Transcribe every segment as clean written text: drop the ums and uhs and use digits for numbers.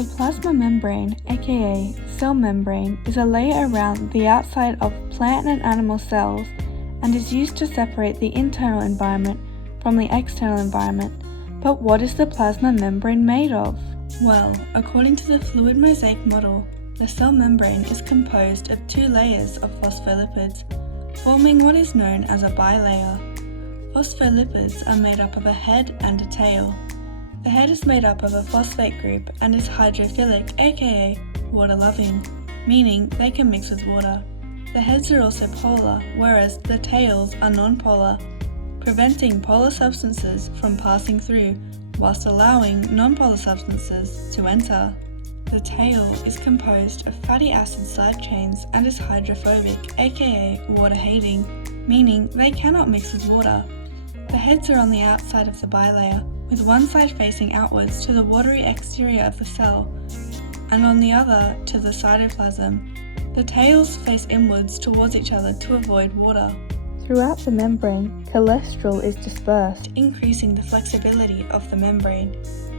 The plasma membrane, aka cell membrane, is a layer around the outside of plant and animal cells and is used to separate the internal environment from the external environment. But what is the plasma membrane made of? Well, according to the fluid mosaic model, the cell membrane is composed of two layers of phospholipids, forming what is known as a bilayer. Phospholipids are made up of a head and a tail. The head is made up of a phosphate group and is hydrophilic, aka water-loving, meaning they can mix with water. The heads are also polar, whereas the tails are non-polar, preventing polar substances from passing through whilst allowing non-polar substances to enter. The tail is composed of fatty acid side chains and is hydrophobic, aka water-hating, meaning they cannot mix with water. The heads are on the outside of the bilayer, with one side facing outwards to the watery exterior of the cell, and on the other to the cytoplasm. The tails face inwards towards each other to avoid water. Throughout the membrane, cholesterol is dispersed, increasing the flexibility of the membrane.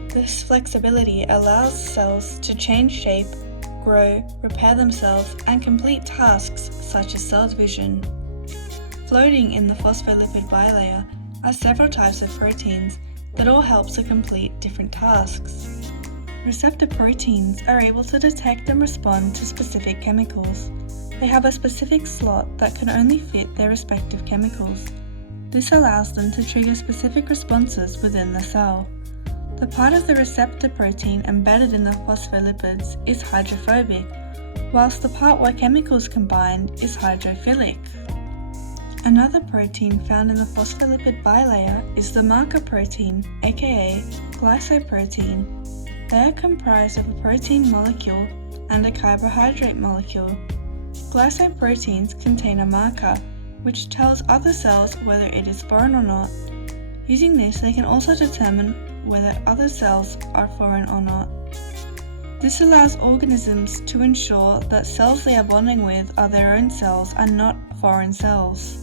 This flexibility allows cells to change shape, grow, repair themselves, and complete tasks such as cell division. Floating in the phospholipid bilayer are several types of proteins that all help to complete different tasks. Receptor proteins are able to detect and respond to specific chemicals. They have a specific slot that can only fit their respective chemicals. This allows them to trigger specific responses within the cell. The part of the receptor protein embedded in the phospholipids is hydrophobic, whilst the part where chemicals combine is hydrophilic. Another protein found in the phospholipid bilayer is the marker protein, aka glycoprotein. They are comprised of a protein molecule and a carbohydrate molecule. Glycoproteins contain a marker, which tells other cells whether it is foreign or not. Using this, they can also determine whether other cells are foreign or not. This allows organisms to ensure that cells they are bonding with are their own cells and not foreign cells.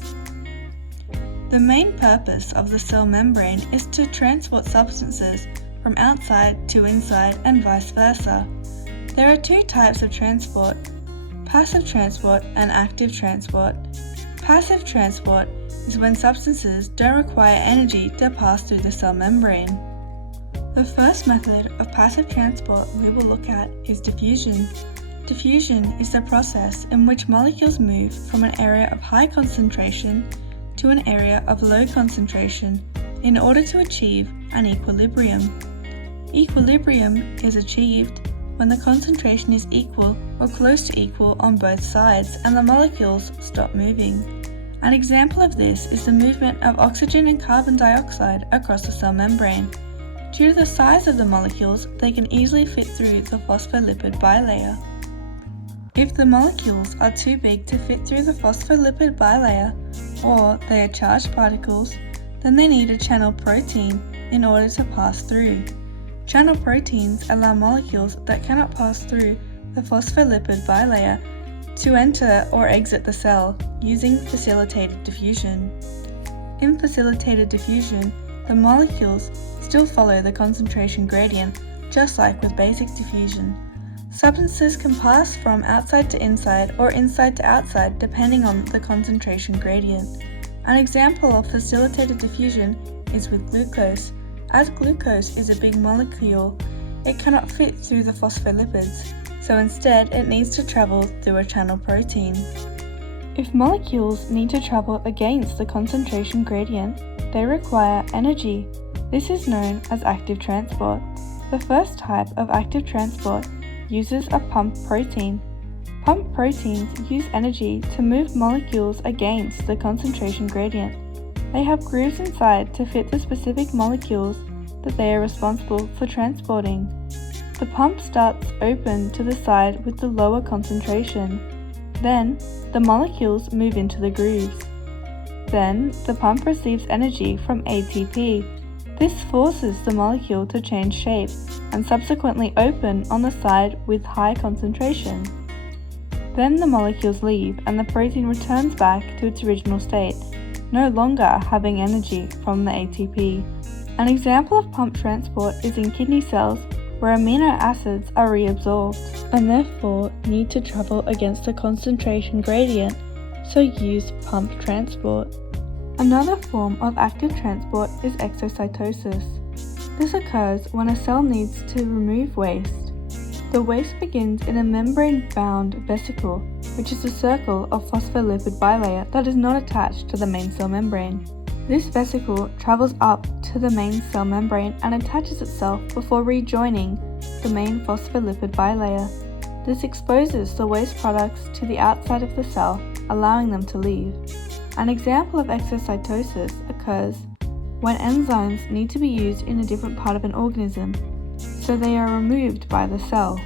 The main purpose of the cell membrane is to transport substances from outside to inside and vice versa. There are two types of transport: passive transport and active transport. Passive transport is when substances don't require energy to pass through the cell membrane. The first method of passive transport we will look at is diffusion. Diffusion is the process in which molecules move from an area of high concentration to an area of low concentration in order to achieve an equilibrium. Equilibrium is achieved when the concentration is equal or close to equal on both sides and the molecules stop moving. An example of this is the movement of oxygen and carbon dioxide across the cell membrane. Due to the size of the molecules, they can easily fit through the phospholipid bilayer. If the molecules are too big to fit through the phospholipid bilayer, or they are charged particles, then they need a channel protein in order to pass through. Channel proteins allow molecules that cannot pass through the phospholipid bilayer to enter or exit the cell using facilitated diffusion. In facilitated diffusion, the molecules still follow the concentration gradient, just like with basic diffusion. Substances can pass from outside to inside or inside to outside depending on the concentration gradient. An example of facilitated diffusion is with glucose. As glucose is a big molecule, it cannot fit through the phospholipids, so instead it needs to travel through a channel protein. If molecules need to travel against the concentration gradient, they require energy. This is known as active transport. The first type of active transport uses a pump protein. Pump proteins use energy to move molecules against the concentration gradient. They have grooves inside to fit the specific molecules that they are responsible for transporting. The pump starts open to the side with the lower concentration. Then, the molecules move into the grooves. Then, the pump receives energy from ATP. This forces the molecule to change shape and subsequently open on the side with high concentration. Then the molecules leave and the protein returns back to its original state, no longer having energy from the ATP. An example of pump transport is in kidney cells, where amino acids are reabsorbed and therefore need to travel against the concentration gradient, so use pump transport. Another form of active transport is exocytosis. This occurs when a cell needs to remove waste. The waste begins in a membrane-bound vesicle, which is a circle of phospholipid bilayer that is not attached to the main cell membrane. This vesicle travels up to the main cell membrane and attaches itself before rejoining the main phospholipid bilayer. This exposes the waste products to the outside of the cell, allowing them to leave. An example of exocytosis occurs when enzymes need to be used in a different part of an organism, so they are removed by the cell.